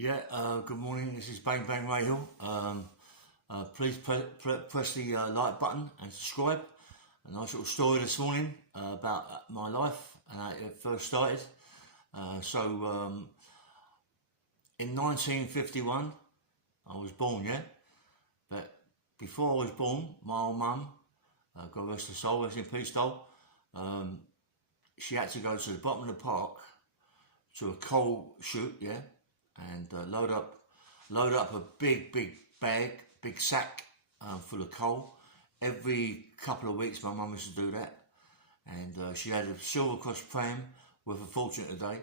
Yeah, good morning. This is Bang Bang Rahil. Please press the like button and subscribe. A nice little story this morning about my life and how it first started. In 1951, I was born, yeah? But before I was born, my old mum, God rest her soul, rest in peace, doll, she had to go to the bottom of the park to a coal chute, yeah, and load up a big bag, big sack full of coal. Every couple of weeks, my mum used to do that, and she had a Silver Cross pram worth a fortune a day,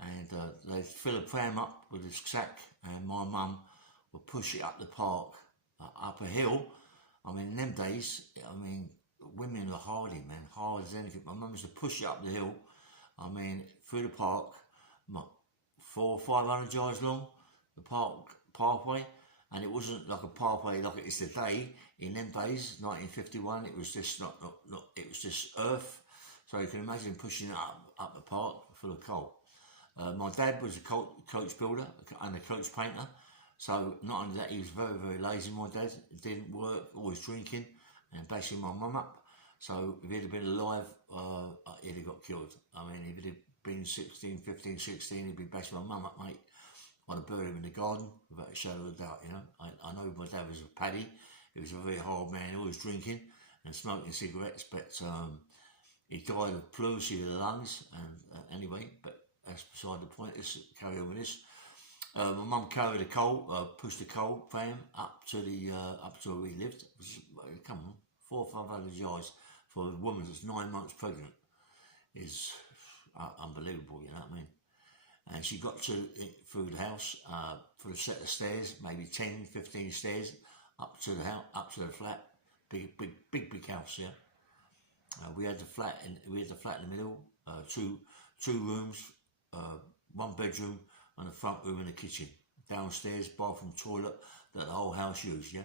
and they'd fill a pram up with this sack, and my mum would push it up the park, up a hill. I mean, in them days, women were hardy, man, hard as anything. My mum used to push it up the hill, through the park, what, 400-500 yards long, the pathway, and it wasn't like a pathway like it is today. In them days, 1951, it was just not it was just earth. So you can imagine pushing it up the park full of coal. My dad was a coach builder and a coach painter. So not only that, he was very lazy. My dad didn't work, always drinking and bashing my mum up. So if he'd have been alive, he'd have got killed. If he'd have been 15, 16, he'd be bashing my mum up, mate. I'd have buried him in the garden without a shadow of a doubt, you know. I know my dad was a paddy. He was a very hard man, always drinking and smoking cigarettes, but he died of pleurisy of the lungs. And anyway, but that's beside the point. Let's carry on with this. My mum carried pushed the coal pram up to where we lived. It was, come on, 400 or 500 yards for a woman that's 9 months pregnant is unbelievable, you know what I mean? And she got through the house for a set of stairs, maybe 10, 15 stairs up to the house, up to the flat. Big house, yeah. We had the flat in the middle, two rooms, one bedroom and a front room and a kitchen. Downstairs, bathroom, toilet that the whole house used, yeah.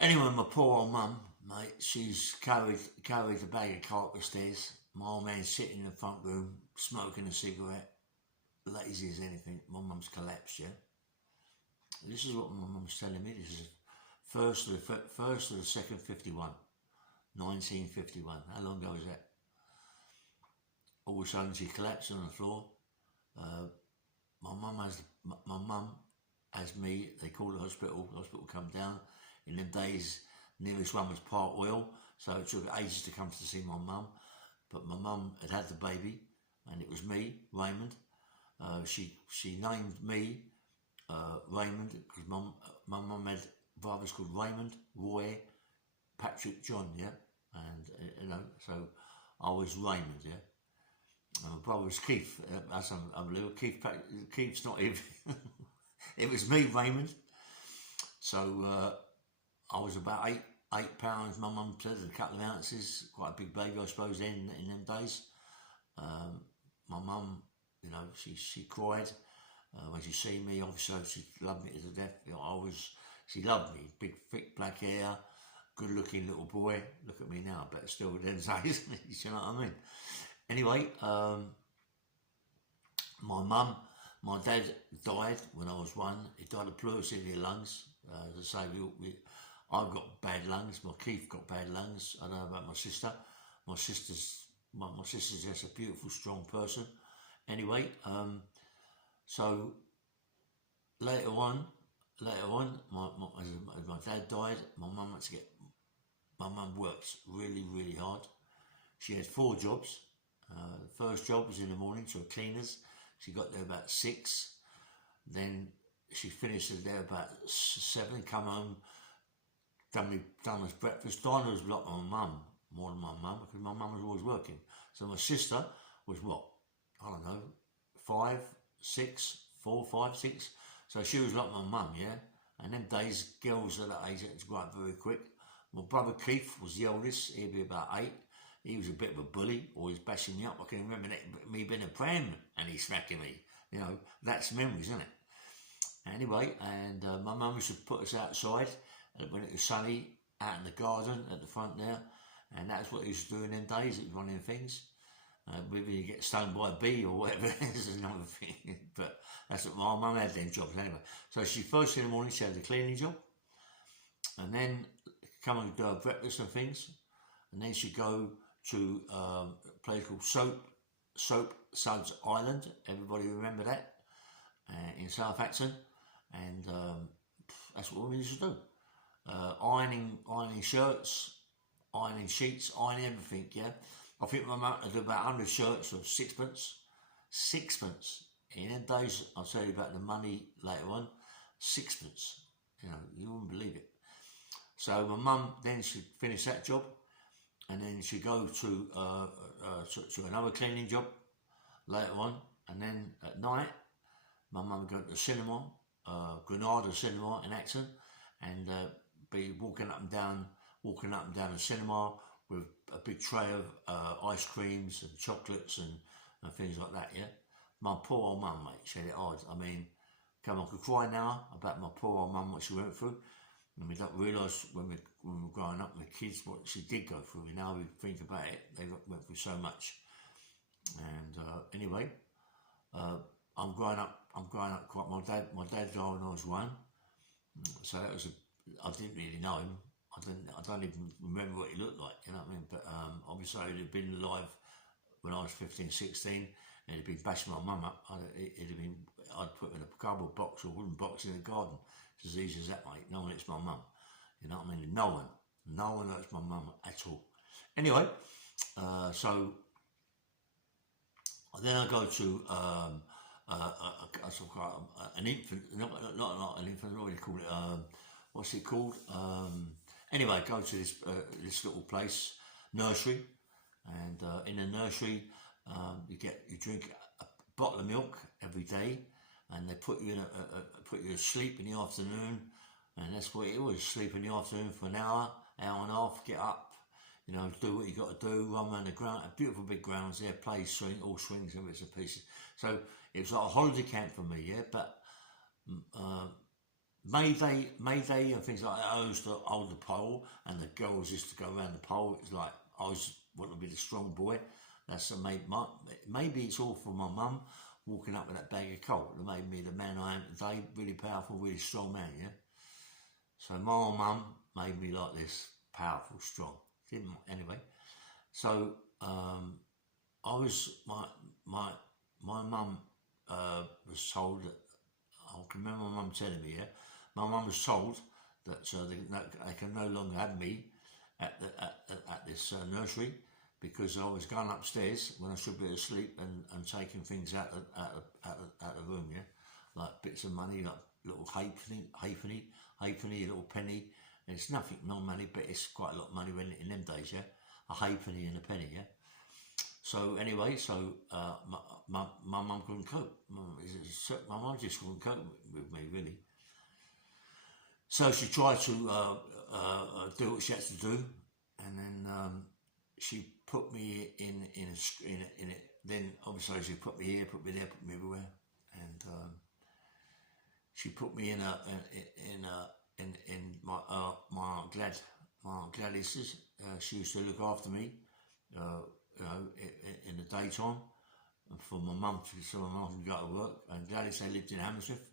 Anyway, my poor old mum, mate, she's carried a bag of carpet stairs. My old man sitting in the front room, smoking a cigarette, lazy as anything. My mum's collapsed, yeah. This is what my mum's telling me. This is first of the second 51, 1951. How long ago was that? All of a sudden she collapsed on the floor. My mum has me. They called the hospital. The hospital come down. In them days, nearest one was Park Royal, so it took ages to come to see my mum. But my mum had the baby, and it was me, Raymond. She named me Raymond because my mum had brothers called Raymond, Roy, Patrick, John, yeah, and so I was Raymond, yeah. And my brother was Keith. That's unbelievable. Keith's not even. It was me, Raymond. So I was about eight pounds. My mum said a couple of ounces, quite a big baby, I suppose. Then in them days, my mum, you know, she cried when she seen me. Obviously, she loved me to death. You know, she loved me. Big, thick black hair, good-looking little boy. Look at me now, but still, them days, you know what I mean? Anyway, my dad died when I was one. He died of pleurisy in the lungs. As I say, I've got bad lungs. My Keith got bad lungs. I don't know about my sister. My sister's just a beautiful, strong person. Anyway, so later on, as my dad died, my mum worked really hard. She had 4 jobs. The first job was in the morning, so cleaners. She got there about 6. Then she finished there about 7, come home, done us breakfast. Dinah was like my mum, more than my mum, because my mum was always working. So my sister was what? I don't know, 4, 5, 6. So she was like my mum, yeah? And them days, girls at that age had to grow up very quick. My brother Keith was the oldest. He'd be about 8. He was a bit of a bully, always bashing me up. I can remember me being a pram and he smacking me. You know, that's memories, isn't it? Anyway, and my mum used to put us outside when it was sunny, out in the garden at the front there. And that's what he used to do in them days. It was one of them things. Maybe you get stung by a bee or whatever is another thing. But That's what my mum had them jobs anyway. So she first in the morning she had the cleaning job, and then come and do her breakfast and things, and then she'd go to a place called Soap Suds Island. Everybody remember that? In South Acton, and that's what women used to do. Ironing shirts, ironing sheets, ironing everything. Yeah, I think my mum had about 100 shirts for sixpence. Sixpence. In them days, I'll tell you about the money later on. Sixpence. You know, you wouldn't believe it. So my mum then she'd finish that job, and then she'd go to another cleaning job later on, and then at night my mum would go to the cinema, Granada Cinema in Acton, and be walking up and down the cinema with a big tray of ice creams and chocolates and things like that. Yeah, my poor old mum, mate, she had it hard. I mean, come on, I could cry now about my poor old mum, what she went through, and we don't realise when we were growing up with kids what she did go through. And now we think about it, they went through so much. And anyway, I'm growing up quite. My dad died when I was 1, so that was I didn't really know him. I don't even remember what he looked like. You know what I mean? But obviously he'd have been alive when I was 15, 16, and he'd been bashing my mum up. I'd put him in a cardboard box or wooden box in the garden. It's as easy as that, mate. No one hurts my mum. You know what I mean? No one hurts my mum at all. Anyway, so then I go to an infant, not an infant, what do you call it? What's it called? Anyway, go to this little place, nursery, and in the nursery you drink a bottle of milk every day, and they put you to sleep in the afternoon, and that's what it was. Sleep in the afternoon for an hour and a half, get up, you know, do what you got to do, run around the ground, beautiful big grounds there, play all swings and bits and pieces. So it was like a holiday camp for me, yeah. But May Day and things like that, I used to hold the pole, and the girls used to go around the pole. It was like I was wanting to be the strong boy. That's maybe it's all for my mum walking up with that bag of coal that made me the man I am today. Really powerful, really strong man, yeah. So my old mum made me like this, powerful, strong. Didn't anyway. So I was my mum was told that, I can remember my mum telling me, yeah, my mum was told that they can no longer have me at this nursery, because I was going upstairs when I should be asleep and taking things out the room, yeah, like bits of money, like little halfpenny, little penny. And it's nothing, no money, but it's quite a lot of money in them days, yeah, a halfpenny and a penny, yeah. So anyway, my mum couldn't cope. My mum just couldn't cope with me, really. So she tried to do what she had to do, and then she put me in it. Then obviously she put me here, put me there, put me everywhere, and she put me in my Aunt Gladys. She used to look after me. You know, in the daytime, for my mum to go to work. And Gladys, they lived in Hammersmith.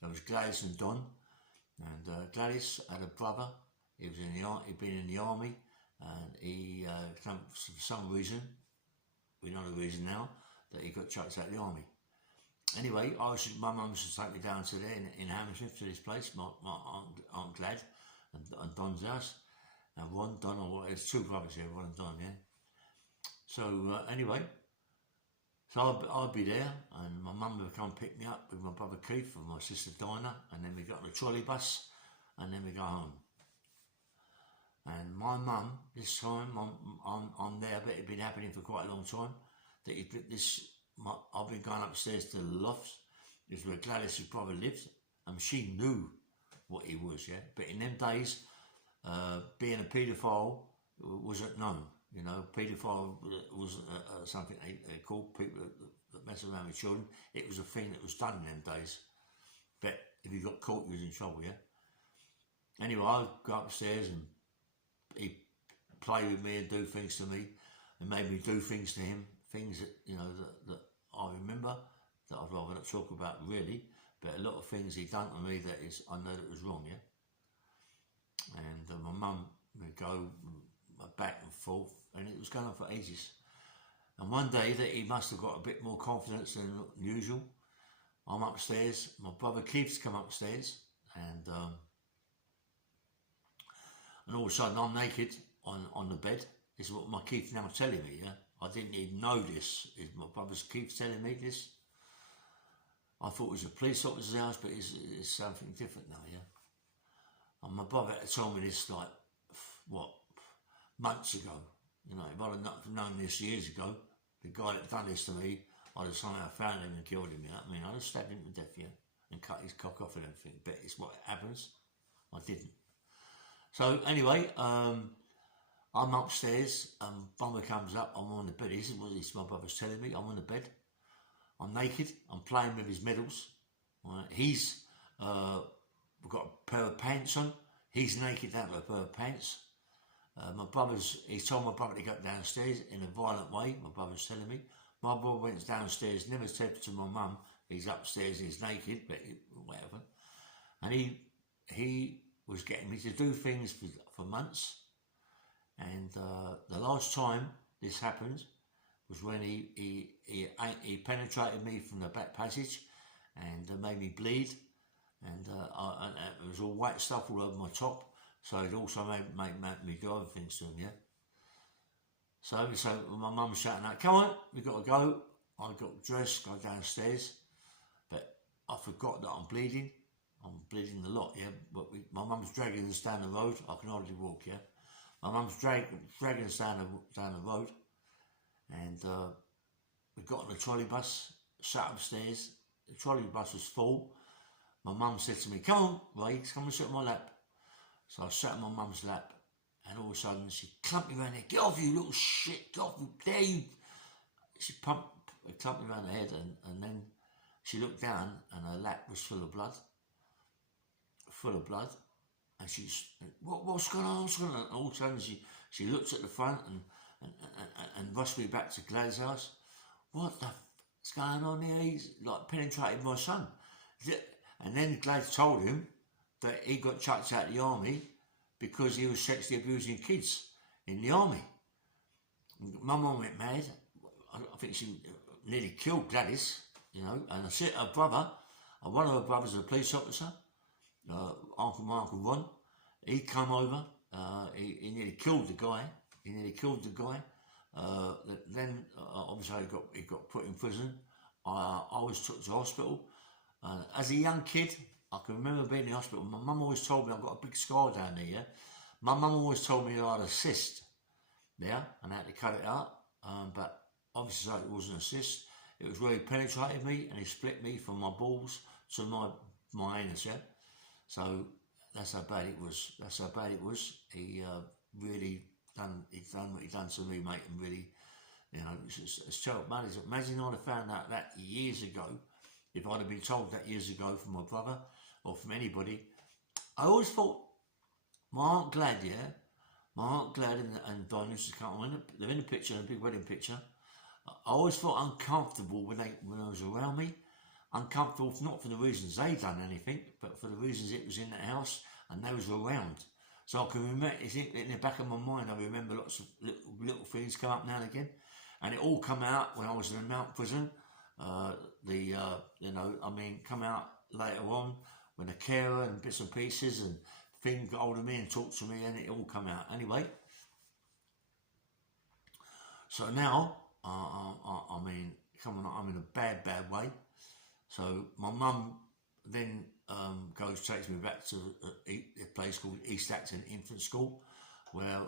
There was Gladys and Don, and Gladys had a brother. He was he'd been in the army, and he for some reason, we know the reason now, that he got chucked out of the army. Anyway, my mum used to take me down to there in Hammersmith, to this place, my Aunt Glad and Don's house. And there's 2 brothers here, Ron and Don, yeah. So anyway, so I'd be there, and my mum would come pick me up with my brother Keith and my sister Dinah, and then we got on the trolley bus, and then we go home. And my mum, this time, I'm there, but it'd been happening for quite a long time. I've been going upstairs to the loft. This is where Gladys's brother lived, and she knew what he was, yeah. But in them days, being a paedophile wasn't known. You know, paedophile wasn't something they called people that mess around with children. It was a thing that was done in them days. But if you got caught, you was in trouble, yeah. Anyway, I'd go upstairs and he'd play with me and do things to me, and made me do things to him, things that, you know, that I remember, that I'd rather not talk about really, but a lot of things he done to me that is, I know that was wrong, yeah. And my mum would go back and forth, and it was going on for ages. And one day that he must have got a bit more confidence than usual. I'm upstairs, my brother Keith's come upstairs, and all of a sudden I'm naked on the bed. This is what my Keith now telling me, yeah. I didn't even know this. My brother's Keith telling me this. I thought it was a police officer's house, but it's something different now, yeah. And my brother had told me this like, what, months ago. You know, if I'd have known this years ago, the guy that done this to me, I'd have somehow found him and killed him, yeah. I mean, I'd have stabbed him to death, yeah, and cut his cock off and everything, but it's what happens. I didn't. So anyway, I'm upstairs, Bomber comes up, I'm on the bed. This is what my brother's telling me. I'm on the bed, I'm naked, I'm playing with his medals. Right? He's we've got a pair of pants on, he's naked out of a pair of pants. He told my brother to go downstairs in a violent way, my brother's telling me. My brother went downstairs, never said to my mum, he's upstairs, he's naked, but whatever. And he was getting me to do things for months. And the last time this happened was when he penetrated me from the back passage and made me bleed. And it was all white stuff all over my top. So it also made me do other things to him, yeah. So my mum shouting out, come on, we've got to go. I got dressed, go downstairs, but I forgot that I'm bleeding. I'm bleeding a lot, yeah. But my mum's dragging us down the road. I can hardly walk, yeah. My mum's dragging us down the road, and we got on the trolley bus, sat upstairs. The trolley bus was full. My mum said to me, come on, Ray, come and sit on my lap. So I sat on my mum's lap, and all of a sudden she clumped me around the head. Get off, you little shit, get off, dare you. She clumped me around the head, and then she looked down, and her lap was full of blood. And she's, what's going on, what's going on? And all of a sudden she looked at the front and rushed me back to Glad's house. What the f***'s going on here? He's like penetrated my son. And then Glad told him that he got chucked out of the army because he was sexually abusing kids in the army. My mum went mad. I think she nearly killed Gladys, you know, and I said her brother, one of her brothers was a police officer, my Uncle Ron, he come over, he nearly killed the guy, then obviously he got put in prison. I was took to hospital. As a young kid, I can remember being in the hospital. My mum always told me I've got a big scar down there, yeah? My mum always told me I had a cyst, yeah, and I had to cut it out, but obviously it wasn't a cyst. It was where he penetrated me and he split me from my balls to my anus, yeah? So that's how bad it was. He really done what he done to me, mate, and really, you know, it's terrible. Imagine I'd have found out that years ago. If I'd have been told that years ago from my brother or from anybody. I always thought my Aunt Glad, and Dionysus they're in the picture, in a big wedding picture. I always felt uncomfortable when they was around me. Uncomfortable, not for the reasons they done anything, but for the reasons it was in that house and they was around. So I can remember, it's in the back of my mind, I remember lots of little things come up now and again. And it all come out when I was in the Mount prison. Come out later on when the carer and bits and pieces and things got hold of me and talked to me, and it all come out. Anyway, so now, I'm in a bad way. So my mum then takes me back to a place called East Acton Infant School, where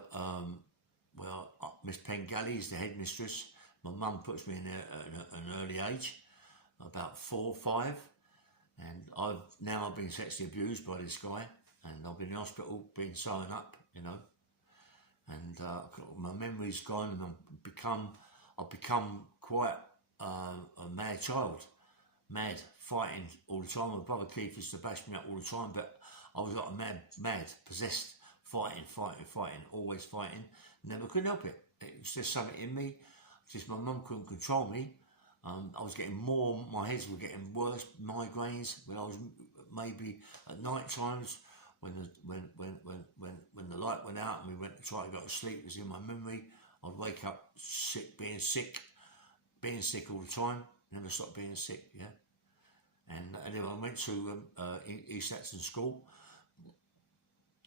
Miss Pengelly is the headmistress. My mum puts me in there at an early age, about 4 or 5, and I've been sexually abused by this guy, and I've been in hospital, been sewn up, you know, and my memory's gone, and I've become quite a mad child, fighting all the time. My brother Keith used to bash me up all the time, but I was like a mad, possessed, fighting, always fighting, never could help it. It was just something in me. Just my mum couldn't control me. I was getting more, my heads were getting worse, migraines, when I was maybe at night times, when the light went out and we went to try to go to sleep, it was in my memory. I'd wake up sick, being sick all the time, never stopped being sick, yeah. And anyway, I went to East Acton School,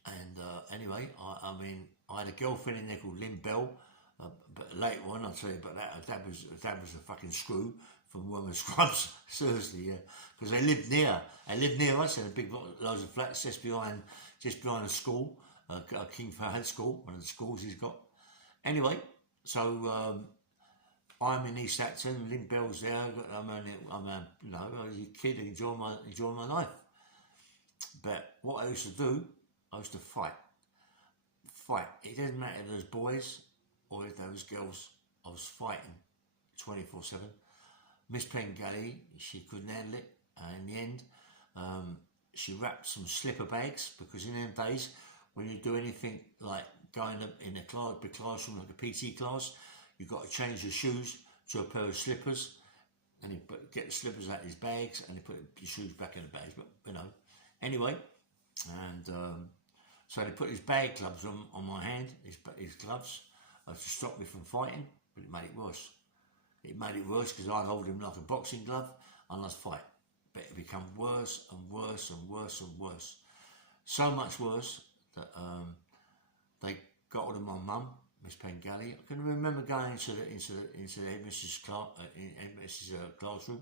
and anyway, I mean, I had a girlfriend in there called Lynn Bell, but later on I'll tell you about that. That was a fucking screw from Wormer Scrubs, seriously, yeah, because they lived near us, in a big loads of flats just behind the school, King Fahd School, one of the schools he's got. Anyway, so I'm in East Acton, Lynn Bell's there. I'm a kid enjoying my life. But what I used to do, I used to fight. It doesn't matter if there's boys or if there was girls. I was fighting 24/7. Miss Pengelly, she couldn't handle it. In the end, she wrapped some slipper bags, because in them days, when you do anything like going in a big classroom like a PT class, you've got to change your shoes to a pair of slippers, and you get the slippers out of his bags, and you put your shoes back in the bags. But anyway, and so they put his bag gloves on my hand, his gloves, to stop me from fighting, but it made it worse. It made it worse because I'd hold him like a boxing glove and I'd fight. But it became worse and worse and worse and worse. So much worse that they got hold of my mum, Miss Pengelly. I can remember going into the headmistress classroom,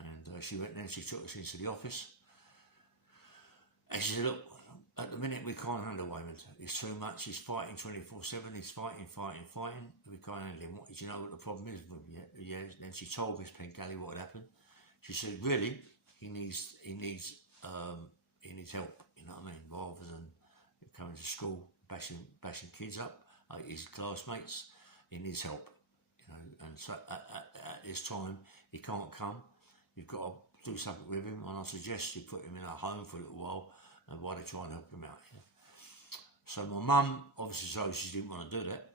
and she went. Then she took us into the office, and she said, "Look, at the minute we can't handle Waymond. It's too much. He's fighting 24/7. He's fighting. We can't handle him. Do you know what the problem is?" Well, yeah. Then she told Miss Pengelly what had happened. She said, "Really, he needs help. You know what I mean? Rather than coming to school bashing kids up, his classmates, he needs help. You know, and so at this time he can't come. You've got to do something with him, and I suggest you put him in a home for a little while, and while they try and help him out." Yeah. So my mum, obviously, so she didn't want to do that,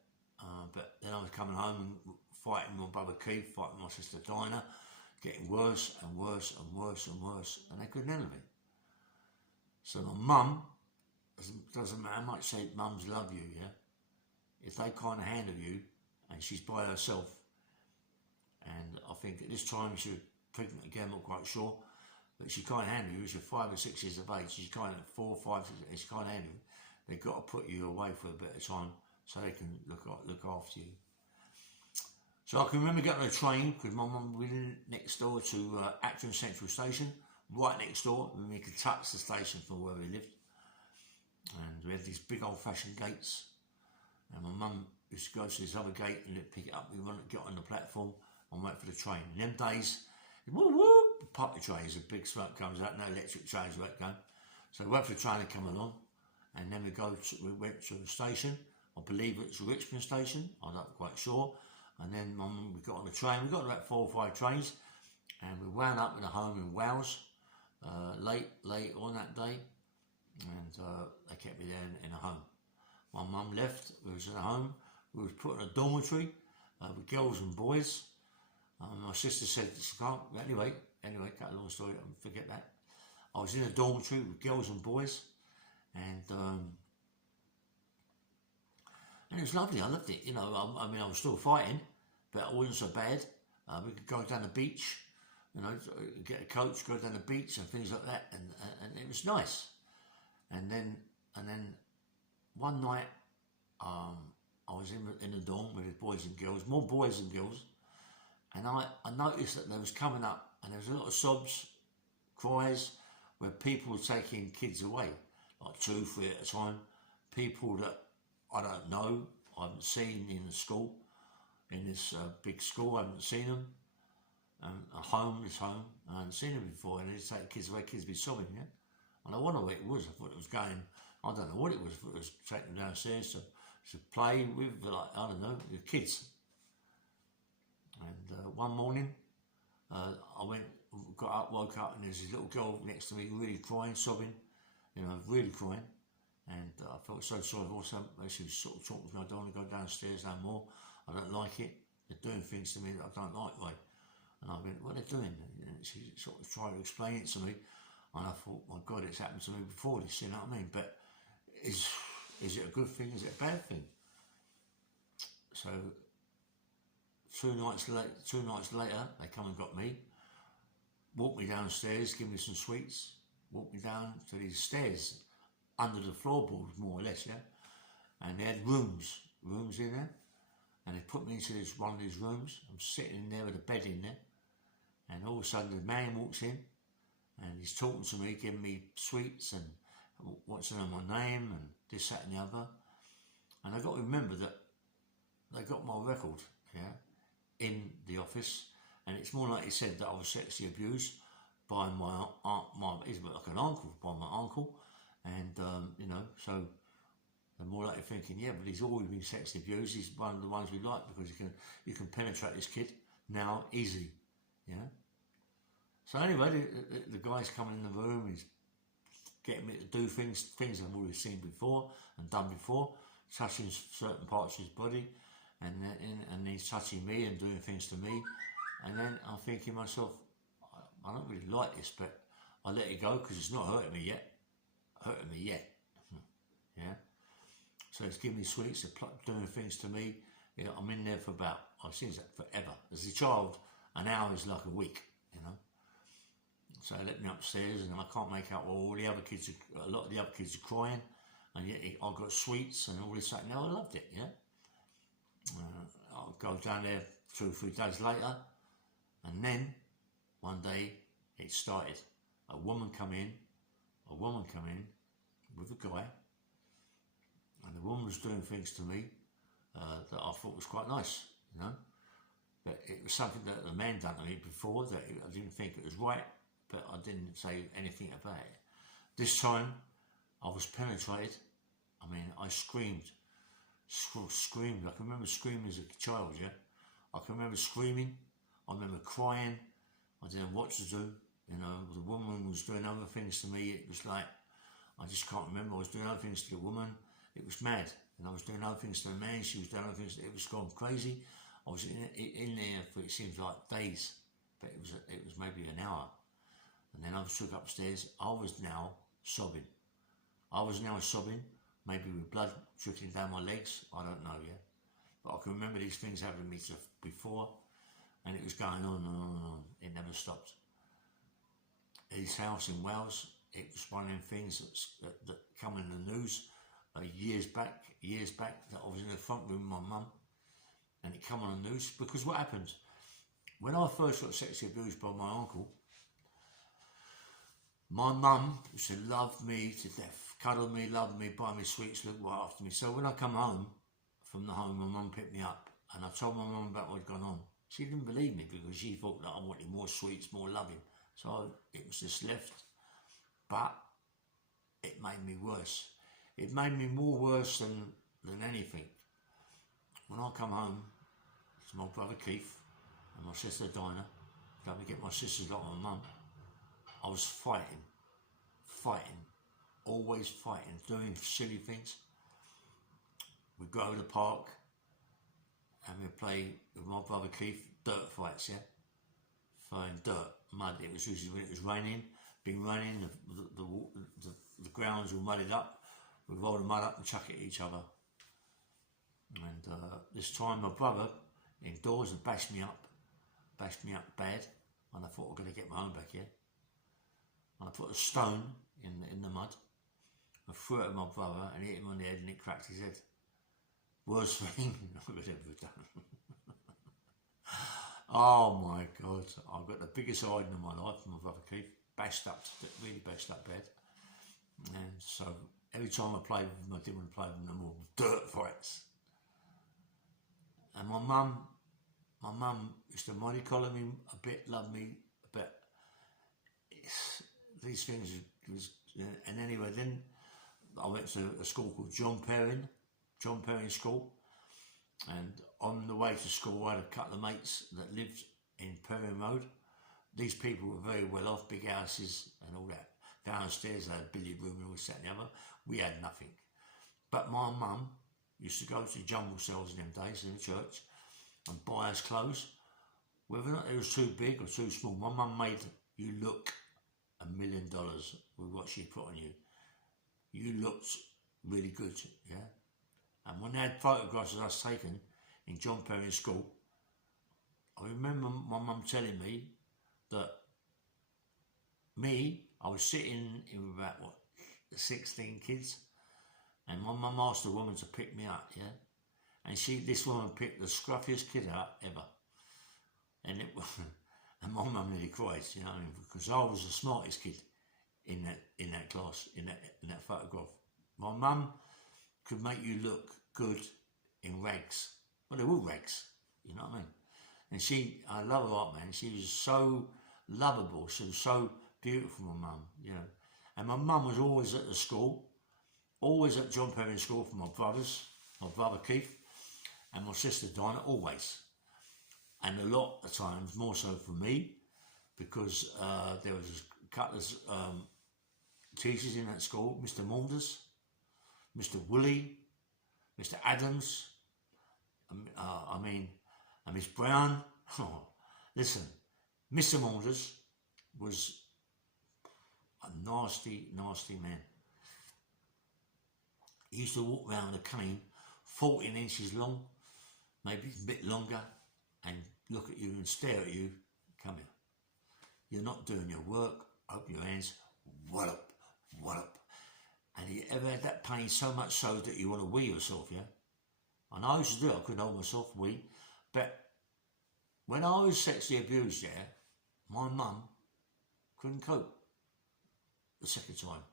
but then I was coming home and fighting my brother Keith, fighting my sister Dinah, getting worse and worse and worse and worse, and they couldn't handle me. So my mum, doesn't matter how much say mums love you, yeah, if they can't handle you, and she's by herself, and I think at this time she was pregnant again, not quite sure, but she can't handle you. She's 5 or 6 years of age. She's kind of 4, 5, 6. She can't handle you. They've got to put you away for a bit of time so they can look after you. So I can remember getting on a train because my mum was next door to Acton Central Station, right next door, and we could touch the station from where we lived. And we had these big old-fashioned gates, and my mum used to go to this other gate and pick it up. We wanted to get on the platform and wait for the train. In them days, whoop whoop, poppy trains, a big smoke comes out, no electric trains won't go. So we wait for the train to come along, and then we went to the station. I believe it's Richmond Station, I'm not quite sure. And then we got on the train. We got about 4 or 5 trains, and we wound up in a home in Wales late on that day, and they kept me there in a home. My mum left. We was in a home. We was put in a dormitory with girls and boys. My sister said, anyway, cut a long story, forget that. I was in a dormitory with girls and boys, and it was lovely. I loved it. You know, I mean, I was still fighting, but it wasn't so bad. We could go down the beach, you know, get a coach, go down the beach and things like that, and it was nice. And then one night, I was in the dorm with the boys and girls, more boys and girls, and I noticed that they was coming up, and there was a lot of sobs, cries, where people were taking kids away, like 2, 3 at a time. People that I don't know, I haven't seen in the school, in this big school, I haven't seen them. This home, I hadn't seen them before, and they just take kids away, kids be sobbing, yeah? And I wonder what it was. I thought it was going, I don't know what it was. I thought it was taking them downstairs to play with, like, I don't know, the kids. And one morning, I got up, woke up, and there's this little girl next to me, really crying, sobbing, you know, really crying. And I felt so sorry for her. She was sort of talking to me, I don't want to go downstairs no more. I don't like it. they're doing things to me that I don't like, right? And I went, what are they doing? And she sort of tried to explain it to me, and I thought, my God, it's happened to me before this, you know what I mean? But is it a good thing? Is it a bad thing? So 2 nights later, they come and got me, walked me downstairs, give me some sweets, walked me down to these stairs under the floorboards, more or less, yeah. And they had rooms in there, and they put me into one of these rooms. I'm sitting in there with a bed in there, and all of a sudden the man walks in, and he's talking to me, giving me sweets and wants to know my name and this, that, and the other. And I got to remember that they got my record, yeah, in the office, and it's more like he said that I was sexually abused by my aunt, he's like an uncle, by my uncle, and you know, so they're more likely thinking, yeah, but he's always been sexually abused. He's one of the ones we like because you can penetrate this kid now easily, you know. So anyway, the guy's coming in the room. He's getting me to do things I've already seen before and done before, touching certain parts of his body, and he's touching me and doing things to me. And then I'm thinking to myself, I don't really like this, but I let it go because it's not hurting me yet. Yeah. So he's giving me sweets, they're doing things to me. You know, I'm in there for about, I've seen that forever. As a child, an hour is like a week, you know. So they let me upstairs, and I can't make out all the other kids, a lot of the other kids are crying, and yet I got sweets and all this. Now I loved it, yeah. I'll go down there 2 or 3 days later, and then one day it started. A woman come in with a guy, and the woman was doing things to me that I thought was quite nice, you know. But it was something that the man done to me before that I didn't think it was right, but I didn't say anything about it. This time, I was penetrated. I mean, I screamed. I can remember screaming as a child, yeah. I can remember screaming. I remember crying. I didn't know what to do. You know, the woman was doing other things to me. It was like, I just can't remember. I was doing other things to the woman. It was mad. And I was doing other things to the man. She was doing other things. It was gone crazy. I was in there for, it seems like days, but it was maybe an hour. And then I was took upstairs. I was now sobbing. Maybe with blood trickling down my legs. I don't know, yeah. But I can remember these things happening to me before, and it was going on and on and on. It never stopped. His house in Wales, it was one of them things that come in the news years back, that I was in the front room with my mum, and it come on the news, because what happened? When I first got sexually abused by my uncle, my mum used to love me to death, cuddle me, love me, buy me sweets, look right after me. So when I come home from the home, my mum picked me up, and I told my mum about what had gone on. She didn't believe me because she thought that I wanted more sweets, more loving. So it was just left, but it made me worse. It made me more worse than anything. When I come home to my brother Keith and my sister Dinah, going to get my sisters like my mum, I was fighting, always fighting, doing silly things. We'd go to the park and we'd play with my brother Keith, dirt fights, yeah? Throwing dirt, mud. It was usually when it was raining, the grounds were mudded up. We'd roll the mud up and chuck it at each other. And this time my brother indoors and bashed me up bad, and I thought I'm going to get my own back, yeah? And I put a stone in the mud, I threw it at my brother and hit him on the head, and it cracked his head. Worst thing I've ever done. Oh my God, I've got the biggest hiding in my life from my brother Keith, really bashed up bad. And so every time I played with him, I didn't want to play with him no more. Dirt fights. And my mum used to mollycoddle me a bit, love me, but these things was, and anyway, then I went to a school called John Perrin School, and on the way to school I had a couple of mates that lived in Perrin Road. These people were very well off, big houses and all that. Downstairs they had a billiard room and all this, that and the other. We had nothing. But my mum used to go to jumble cells in them days in the church, and buy us clothes, whether or not it was too big or too small. My mum made you look $1 million with what she put on you. You looked really good, yeah? And when they had photographs of us taken in John Perry School, I remember my mum telling me that I was sitting in about, 16 kids, and my mum asked a woman to pick me up, yeah? And this woman picked the scruffiest kid up ever. And and my mum nearly cried, you know what I mean? Because I was the smartest kid in that class, in that photograph. My mum could make you look good in rags. Well, they were rags, you know what I mean? And I love her up, man. She was so lovable. She was so beautiful, my mum, you know. And my mum was always at the school, always at John Perry School for my brothers, my brother Keith, and my sister Dinah, always. And a lot of times, more so for me, because there was a couple of teachers in that school, Mr. Maunders, Mr. Woolley, Mr. Adams, and Miss Brown. Oh, listen, Mr. Maunders was a nasty, nasty man. He used to walk around with a cane 14 inches long, maybe a bit longer, and look at you and stare at you. Come here. You're not doing your work. Open your hands. What up? What up? And you ever had that pain so much so that you want to wee yourself, yeah? And I used to do it. I couldn't hold myself, wee. But when I was sexually abused, yeah, my mum couldn't cope the second time.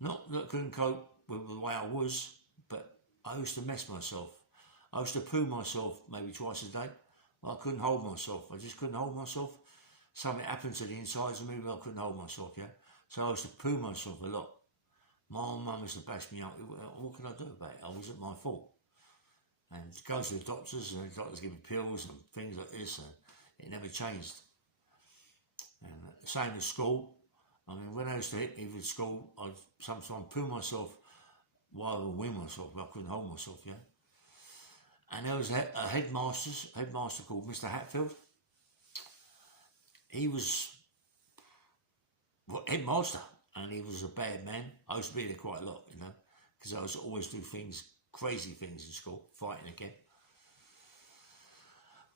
Not that I couldn't cope with the way I was, but I used to mess myself. I used to poo myself maybe twice a day. I couldn't hold myself. I just couldn't hold myself. Something happened to the insides of me where I couldn't hold myself, yeah? So I used to poo myself a lot. My old mum used to bash me up. What could I do about it? It wasn't my fault. And go to the doctors, and the doctors give me pills and things like this, and it never changed. And same with school. I mean, when I used to hit me with school, I'd sometimes poo myself while I would wee myself, but I couldn't hold myself, yeah? And there was a headmaster called Mr. Hatfield. He was headmaster, and he was a bad man. I used to be there quite a lot, you know, because I used to always do things, crazy things in school, fighting again.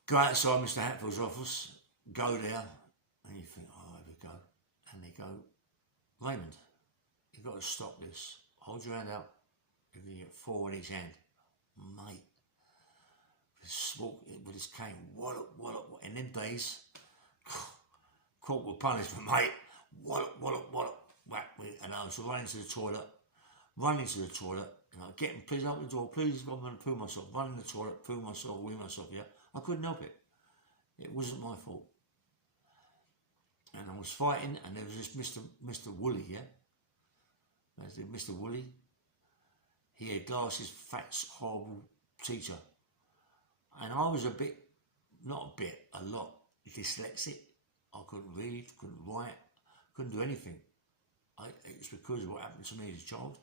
Go outside Mr. Hatfield's office, go there, and you think, oh, here we go. And they go, Raymond, you've got to stop this. Hold your hand out. You're going to get 4 in each hand. Mate, with his cane, what up, in them days, corporal punishment, mate, what up, whack me, and I was running to the toilet, you know, getting, please open the door, please, I'm going to poo myself, running to the toilet, poo myself, wee myself, yeah, I couldn't help it, it wasn't my fault, and I was fighting, and there was this Mr. Woolley, yeah, Mr. Woolley, he had glasses, fat, horrible teacher. And I was a lot dyslexic. I couldn't read, couldn't write, couldn't do anything. It's because of what happened to me as a child.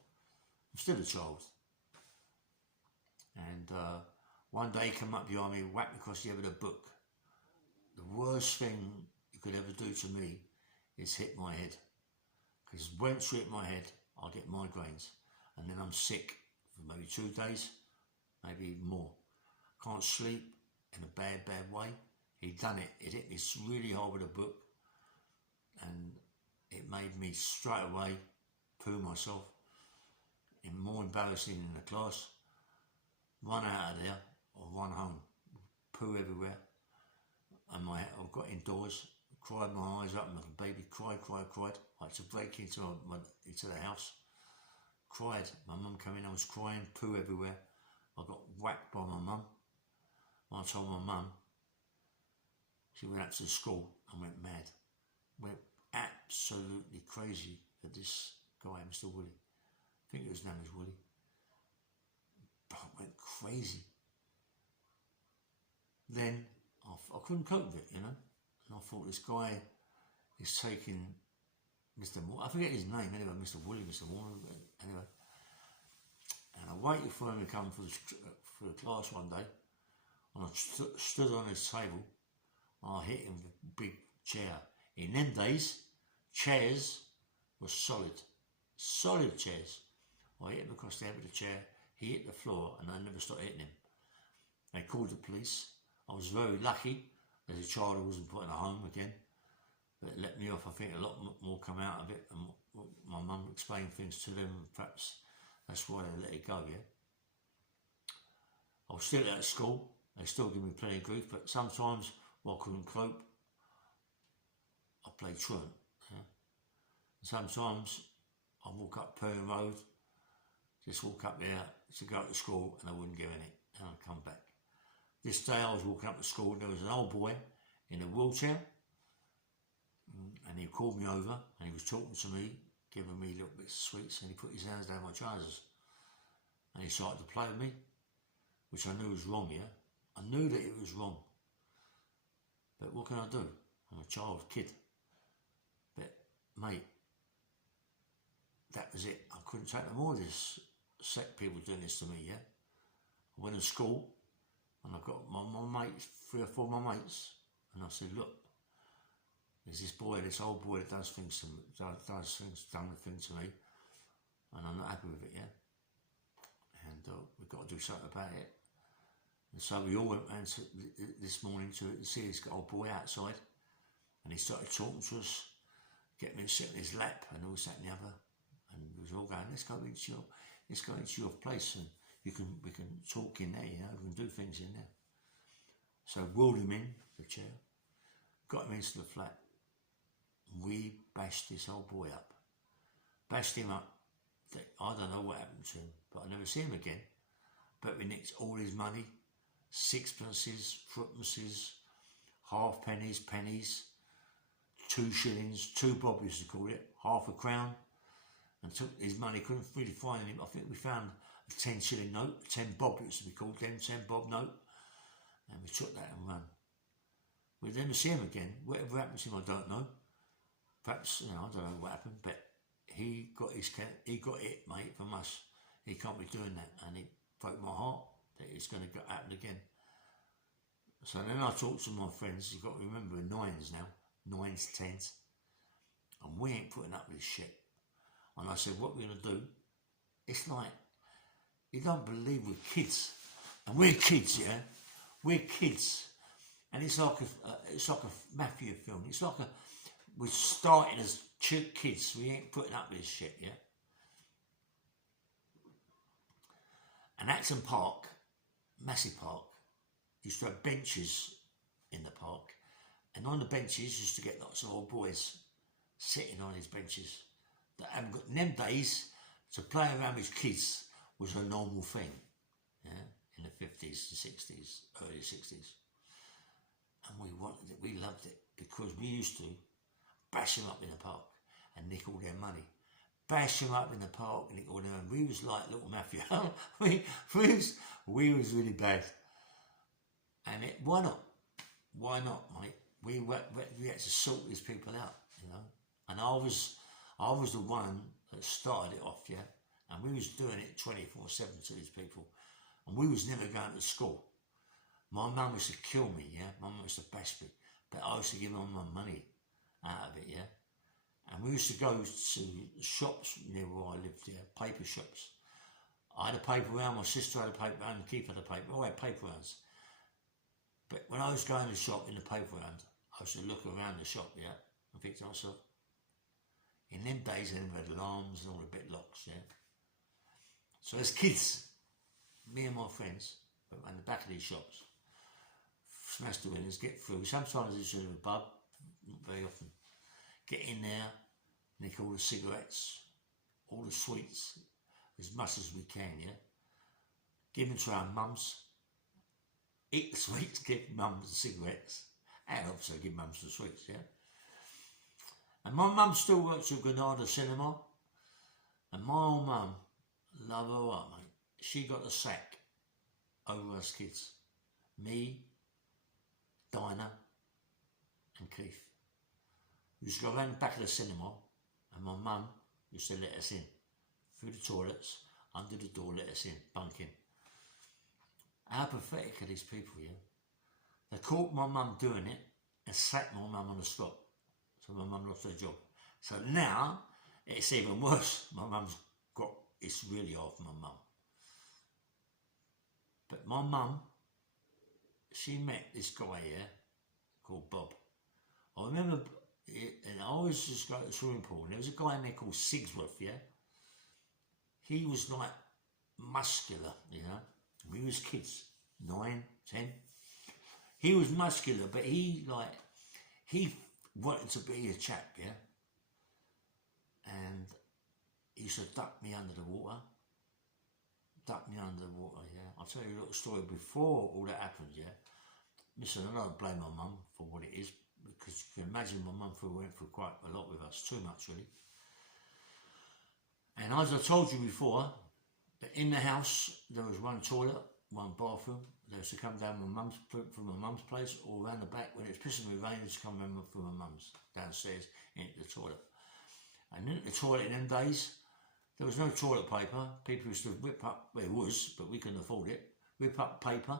I'm still a child. And one day he came up behind me, whacked me across the head with a book. The worst thing you could ever do to me is hit my head. Because once you hit my head, I'll get migraines. And then I'm sick for maybe 2 days, maybe even more. Can't sleep in a bad way. He'd done it. It hit me really hard with a book, and it made me straight away poo myself. And more embarrassing in the class. Run out of there or run home. Poo everywhere. And I got indoors, cried my eyes up like a baby, cried. I had to break into the house. Cried. My mum came in, I was crying, poo everywhere. I got whacked by my mum. I told my mum, she went up to the school and went mad. Went absolutely crazy at this guy, Mr. Woolley. I think his name was Woolley. But I went crazy. Then I couldn't cope with it, you know. And I thought, this guy is taking Mr. Moore. I forget his name anyway, Mr. Woolley, Mr. Moore, anyway. And I waited for him to come for the class one day. and I stood on his table. I hit him with a big chair. In them days, chairs were solid chairs. I hit him across the head with the chair. He hit the floor, and I never stopped hitting him. They called the police. I was very lucky as a child I wasn't put in a home again. But it let me off. I think a lot more come out of it, and my mum explained things to them. Perhaps that's why they let it go, yeah. I was still at school. They still give me plenty of grief, but sometimes while I couldn't cope, I played truant. Yeah? Sometimes I walk up Perry Road, just walk up there to go to school, and I wouldn't give any, and I'd come back. This day I was walking up to school, and there was an old boy in a wheelchair, and he called me over, and he was talking to me, giving me little bits of sweets, and he put his hands down my trousers, and he started to play with me, which I knew was wrong, yeah? I knew that it was wrong, but what can I do? I'm a child, kid. But mate, that was it. I couldn't take no more of this people doing this to me, yeah? I went to school, and I got my mates, 3 or 4 of my mates, and I said, look, there's this boy, this old boy that does things to me, done the thing to me, and I'm not happy with it, yeah? And we've got to do something about it. And so we all went round this morning to see this old boy outside, and he started talking to us, getting me to sit in his lap, and all this, that, and the other. And we was all going, let's go into your place, and we can talk in there, you know, we can do things in there. So wheeled him in the chair, got him into the flat. We bashed this old boy up, bashed him up. I don't know what happened to him, but I never see him again. But we nicked all his money, sixpences, threepences, halfpennies, pennies, 2 shillings, 2 bob used to call it, half a crown, and took his money. Couldn't really find him. I think we found a 10 shilling note, 10 bob it used to be called then, 10 bob note, and we took that and ran. We never see him again. Whatever happened to him, I don't know. Perhaps, you know, I don't know what happened, but he got it, mate, from us. He can't be doing that, and it broke my heart that it's going to happen again. So then I talked to my friends. You've got to remember, we're 9s now, 9s, 10s, and we ain't putting up with this shit. And I said, what we're going to do? It's like, you don't believe we're kids, and we're kids, yeah. We're kids, and it's like a mafia film. It's like we're starting as kids. We ain't putting up with this shit, yeah. And Acton Park, massive park, used to have benches in the park, and on the benches used to get lots of old boys sitting on these benches that haven't got. In them days, to play around with kids was a normal thing, yeah, in the 50s, the 60s, early 60s. And we wanted it, we loved it, because we used to bash them up in the park and nick all their money. Bash them up in the park and nick all their money. We was like little mafia. we was really bad. And why not? Why not, mate? We had to sort these people out, you know. And I was the one that started it off, yeah. And we was doing it 24/7 to these people. And we was never going to school. My mum used to kill me, yeah. My mum used to bash me. But I used to give her my money out of it, yeah. And we used to go to shops near where I lived, yeah, paper shops. I had a paper round, my sister had a paper round, Keith had a paper, I had paper rounds. But when I was going to the shop in the paper round, I used to look around the shop, yeah, and think to myself, in them days they never had alarms and all the bit locks, yeah. So as kids, me and my friends went around the back of these shops, smash the windows, get through. Sometimes it's in a pub, not very often. Get in there, nick all the cigarettes, all the sweets, as much as we can, yeah. Give them to our mums. Eat the sweets, give mums the cigarettes, and also give mums the sweets, yeah. And my mum still works at Granada Cinema, and my old mum, love her up, mate. She got the sack over us kids. Me, Dinah, and Keith. We used to go around the back of the cinema, and my mum used to let us in. Through the toilets, under the door, let us in, bunk in. How pathetic are these people, yeah? They caught my mum doing it and sacked my mum on the spot. So my mum lost her job. So now it's even worse. My mum's got, it's really hard for my mum. But my mum, she met this guy here called Bob. I remember, and I always just go to the swimming pool, and there was a guy in there called Sigsworth, yeah? He was like muscular, you know? We was kids, 9, 10. He was muscular, but he wanted to be a chap, yeah? And he used to duck me under the water. Duck me under the water, yeah? I'll tell you a little story before all that happened, yeah? Listen, I don't blame my mum for what it is, because you can imagine my mum went through quite a lot with us, too much really. And as I told you before, that in the house there was one toilet, one bathroom. They used to come down from my mum's place, or around the back when it was pissing with rain. They used to come from my mum's downstairs into the toilet. And in the toilet in them days, there was no toilet paper. People used to whip up, well, it was, but we couldn't afford it, whip up paper,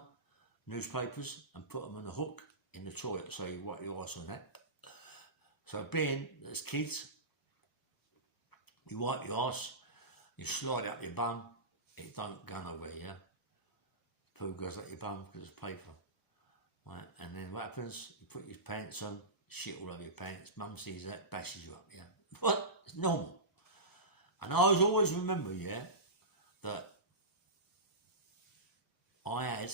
newspapers, and put them on a hook in the toilet so you wipe your ass on that. So being as kids, you wipe your ass, you slide up your bum, it don't go nowhere, yeah? Poo goes up your bum because it's paper. Right? And then what happens? You put your pants on, shit all over your pants, mum sees that, bashes you up, yeah? But it's normal. And I always remember, yeah, that I had,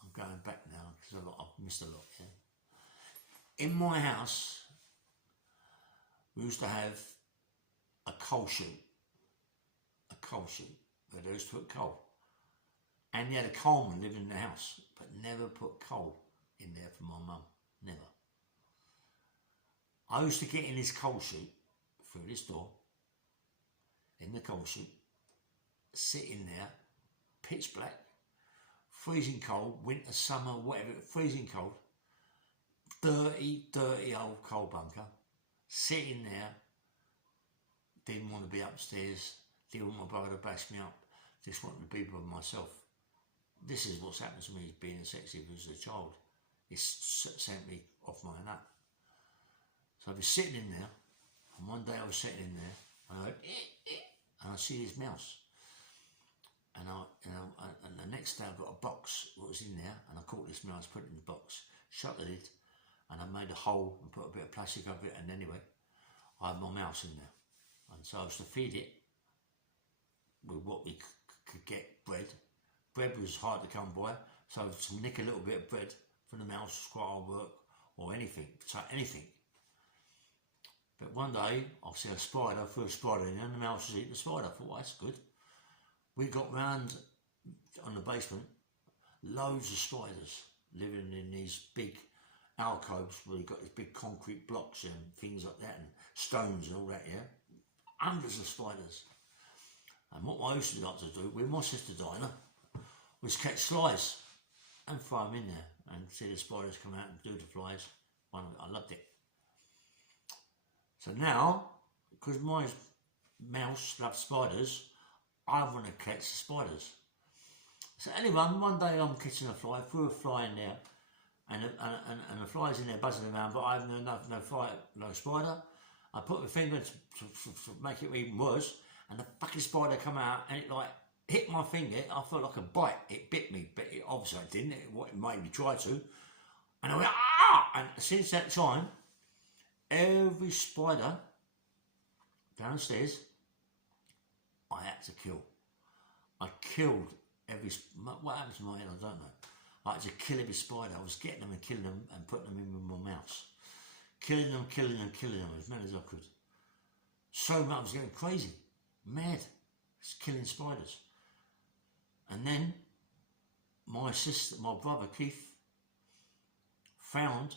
I'm going back now because I've missed a lot, yeah? In my house, we used to have a coal chute. A coal chute where they used to put coal. And you had a coalman living in the house, but never put coal in there for my mum. Never. I used to get in this coal chute through this door, in the coal chute, sit in there, pitch black, freezing cold, winter, summer, whatever, freezing cold, dirty old coal bunker, sitting there, didn't want to be upstairs, didn't want my brother to bash me up, just wanted to be by myself. This is what's happened to me being sexy as a child. It's sent me off my nut. So I was sitting in there, and one day I was sitting in there, and I went, and I see this mouse. And the next day I got a box, what was in there, and I caught this mouse, put it in the box, shut the lid, and I made a hole and put a bit of plastic over it, and anyway, I had my mouse in there. And so I used to feed it with what we could get, bread. Bread was hard to come by, so to nick a little bit of bread from the mouse was quite hard work, or anything, so anything. But one day, I see a spider, threw a spider in there, and the mouse was eating the spider. I thought, well, that's good. We got round on the basement, loads of spiders living in these big alcoves where you've got these big concrete blocks and things like that, and stones and all that, yeah? Hundreds of spiders. And what I used to like to do with my sister Dinah was catch flies and throw them in there and see the spiders come out and do the flies. I loved it. So now, because my mouse loves spiders, I want to catch the spiders. So anyway, one day I'm catching a fly, threw a fly in there, and the fly's in there buzzing around, but I have no spider. I put my finger to make it even worse, and the fucking spider come out, and it like hit my finger. I felt like a bite. It bit me, but it obviously didn't. It made me try to, and I went ah! And since that time, every spider downstairs, I had to kill. I killed every. What happened to my head? I don't know. I had to kill every spider. I was getting them and killing them and putting them in with my mouse. Killing them as many as I could. So much, I was getting crazy, mad, just killing spiders. And then my brother Keith, found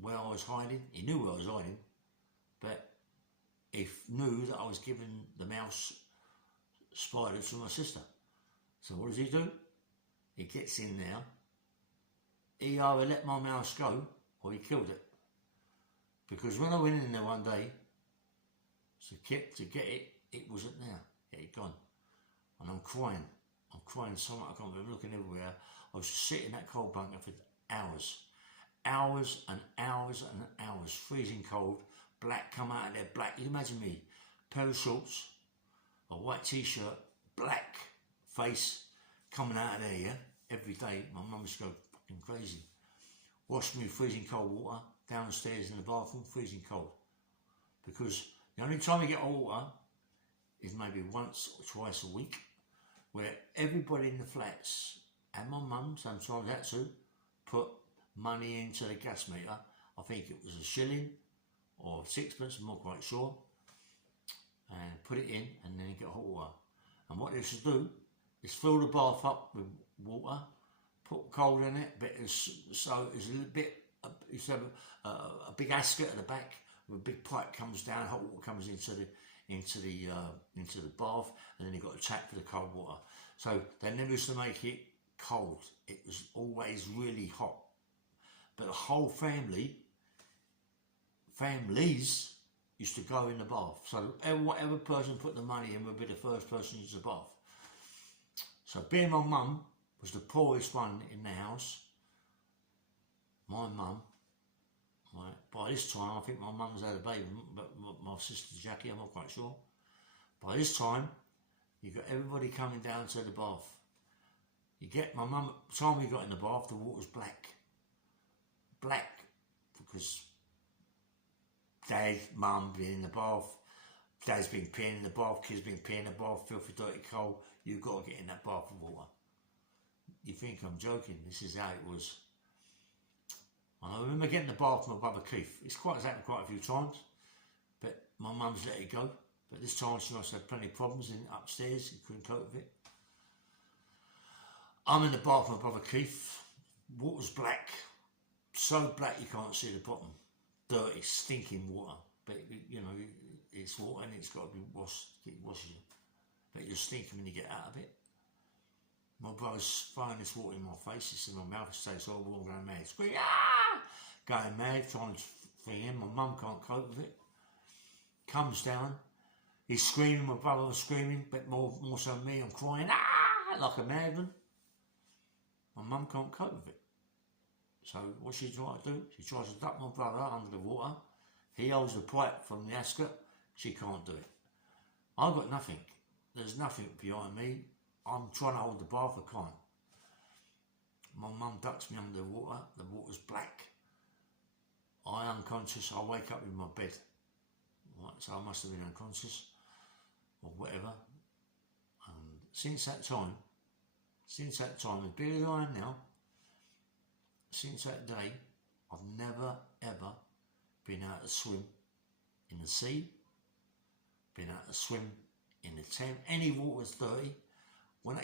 where I was hiding. He knew where I was hiding, but he knew that I was giving the mouse spiders to my sister. So what does he do? He gets in there. He either let my mouse go or he killed it. Because when I went in there one day to get it, it wasn't there. It had gone. And I'm crying. I'm crying so much, I can't remember, looking everywhere. I was just sitting in that cold bunker for hours. Hours and hours and hours, freezing cold, black come out of there, black. You imagine me, pair of shorts, a white t-shirt, black face coming out of there, yeah? Every day, my mum used to go fucking crazy. Wash me with freezing cold water, down the stairs in the bathroom, freezing cold. Because the only time you get hot water is maybe once or twice a week, where everybody in the flats, and my mum sometimes had to, put money into the gas meter. I think it was a shilling or sixpence, I'm not quite sure, and put it in, and then you get hot water. And what they should do is fill the bath up with water, put cold in it, but so it's a little bit, it's a big asket at the back with a big pipe comes down, hot water comes into the bath, and then you've got a tap for the cold water. So they never used to make it cold. It was always really hot. But the whole families used to go in the bath. So whatever person put the money in would be the first person into the bath. So being my mum was the poorest one in the house. My mum, by this time, I think my mum's had a baby, but my sister Jackie, I'm not quite sure. By this time, you got everybody coming down to the bath. You get my mum, by the time we got in the bath, the water's black. Black, because Dad, Mum been in the bath, Dad's been peeing in the bath, kids been peeing in the bath, filthy, dirty, cold. You've got to get in that bath of water. You think I'm joking? This is how it was. I remember getting in the bath with my brother Keith. It's happened quite a few times, but my mum's let it go. But this time she must have had plenty of problems upstairs. He couldn't cope with it. I'm in the bath with my brother Keith. Water's black. So black you can't see the bottom. Dirty, stinking water. But you know, it's water and it's got to be washed. It washes you. But you're stinking when you get out of it. My brother's throwing this water in my face. It's in my mouth. It stays all warm, going mad. Scream, ah! Going mad, trying to free him. My mum can't cope with it. Comes down. He's screaming. My brother was screaming, but more so me. I'm crying, ah, like a madman. My mum can't cope with it. So what she tries to do? She tries to duck my brother under the water. He holds the pipe from the ascot. She can't do it. I've got nothing. There's nothing behind me. I'm trying to hold the bath, I can't. My mum ducks me under the water. The water's black. I'm unconscious. I wake up in my bed. Right, so I must have been unconscious or whatever. And since that time, as big as I am now, since that day, I've never ever been able to swim in the sea, been able to swim in the Thames. Any water's dirty.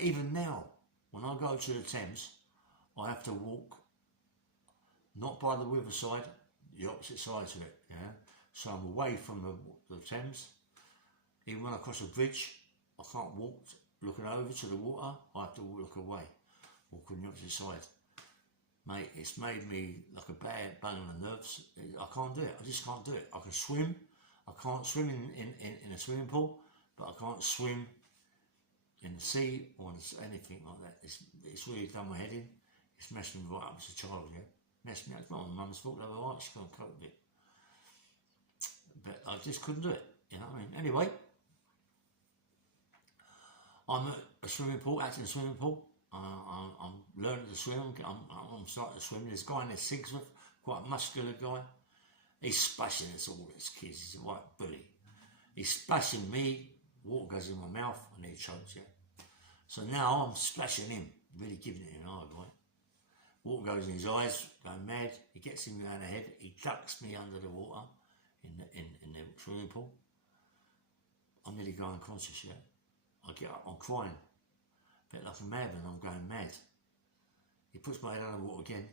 Even now, when I go to the Thames, I have to walk not by the riverside, the opposite side to it. Yeah, so I'm away from the Thames. Even when I cross a bridge, I can't walk looking over to the water. I have to look away, walk on the opposite side. Mate, it's made me like a bad bang on the nerves. I can't do it. I just can't do it. I can swim. I can't swim in a swimming pool, but I can't swim in the sea or anything like that. It's really done my head in. It's messed me right up as a child, yeah. Messed me up. It's not my mum's fault, they were right, she can't cope with it. But I just couldn't do it, you know what I mean? Anyway, I'm at a swimming pool, acting in a swimming pool. I'm learning to swim. I'm starting to swim. There's a guy in there, Sigsworth, quite a muscular guy. He's splashing us all, his kids. He's a right bully. He's splashing me. Water goes in my mouth and he chokes, yeah. So now I'm splashing him, really giving it an eye, right? Water goes in his eyes, going mad. He gets him around the head. He ducks me under the water in the swimming pool. I'm nearly going unconscious, yeah. I get up, I'm crying. A bit like a madman, I'm going mad. He puts my head under the water again,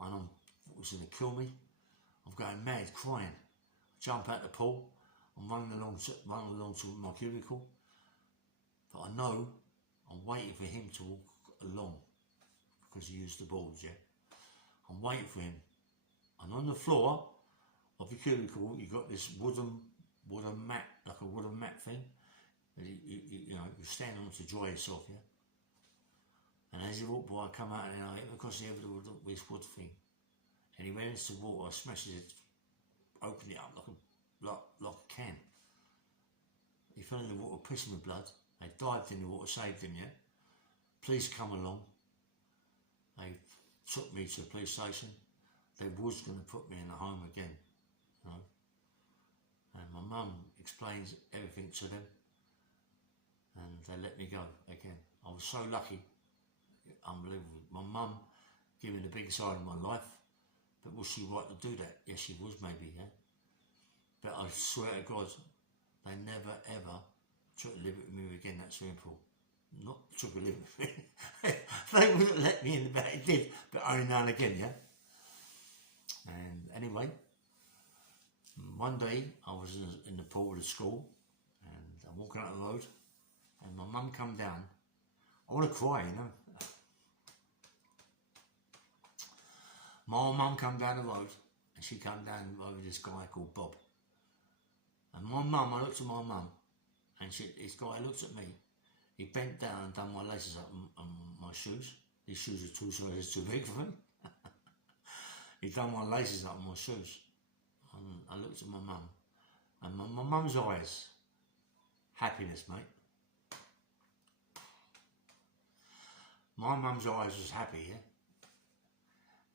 and I'm was going to kill me. I'm going mad, crying. I jump out the pool. I'm running along to my cubicle, but I know I'm waiting for him to walk along because he used the balls, yeah. I'm waiting for him, and on the floor of the cubicle, you got this wooden mat, like a wooden mat thing. You know, you stand on to dry yourself, yeah. And as he walked by, I come out and I hit him across the head with his wood thing. And he went into the water, smashes it, opened it up like a can. He fell in the water, pissing with blood. They dived in the water, saved him, yeah? Police come along. They took me to the police station. They was going to put me in the home again, you know. And my mum explains everything to them. And they let me go again. I was so lucky. Unbelievable. My mum gave me the biggest side of my life. But was she right to do that? Yes, she was, maybe, yeah. But I swear to God, they never ever took a liberty with me again, that swimming pool. Not took a liberty with me. They wouldn't let me in the back. It did, but only now and again, yeah. And anyway, one day I was in the pool at school, and I'm walking up the road, and my mum come down. I want to cry, you know. My mum come down the road, and she come down the road with this guy called Bob. And my mum, I looked at my mum, and this guy looked at me. He bent down and done my laces up on my shoes. These shoes are 2 sizes too big for me. He done my laces up on my shoes. And I looked at my mum, and my mum's eyes, happiness, mate. My mum's eyes was happy, yeah?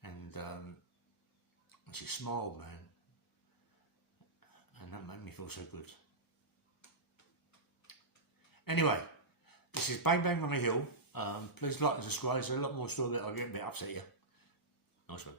And she smiled, man. And that made me feel so good. Anyway, this is Bang Bang on the Hill. Please like and subscribe. There's a lot more story that I'll get a bit upset, yeah? Nice one.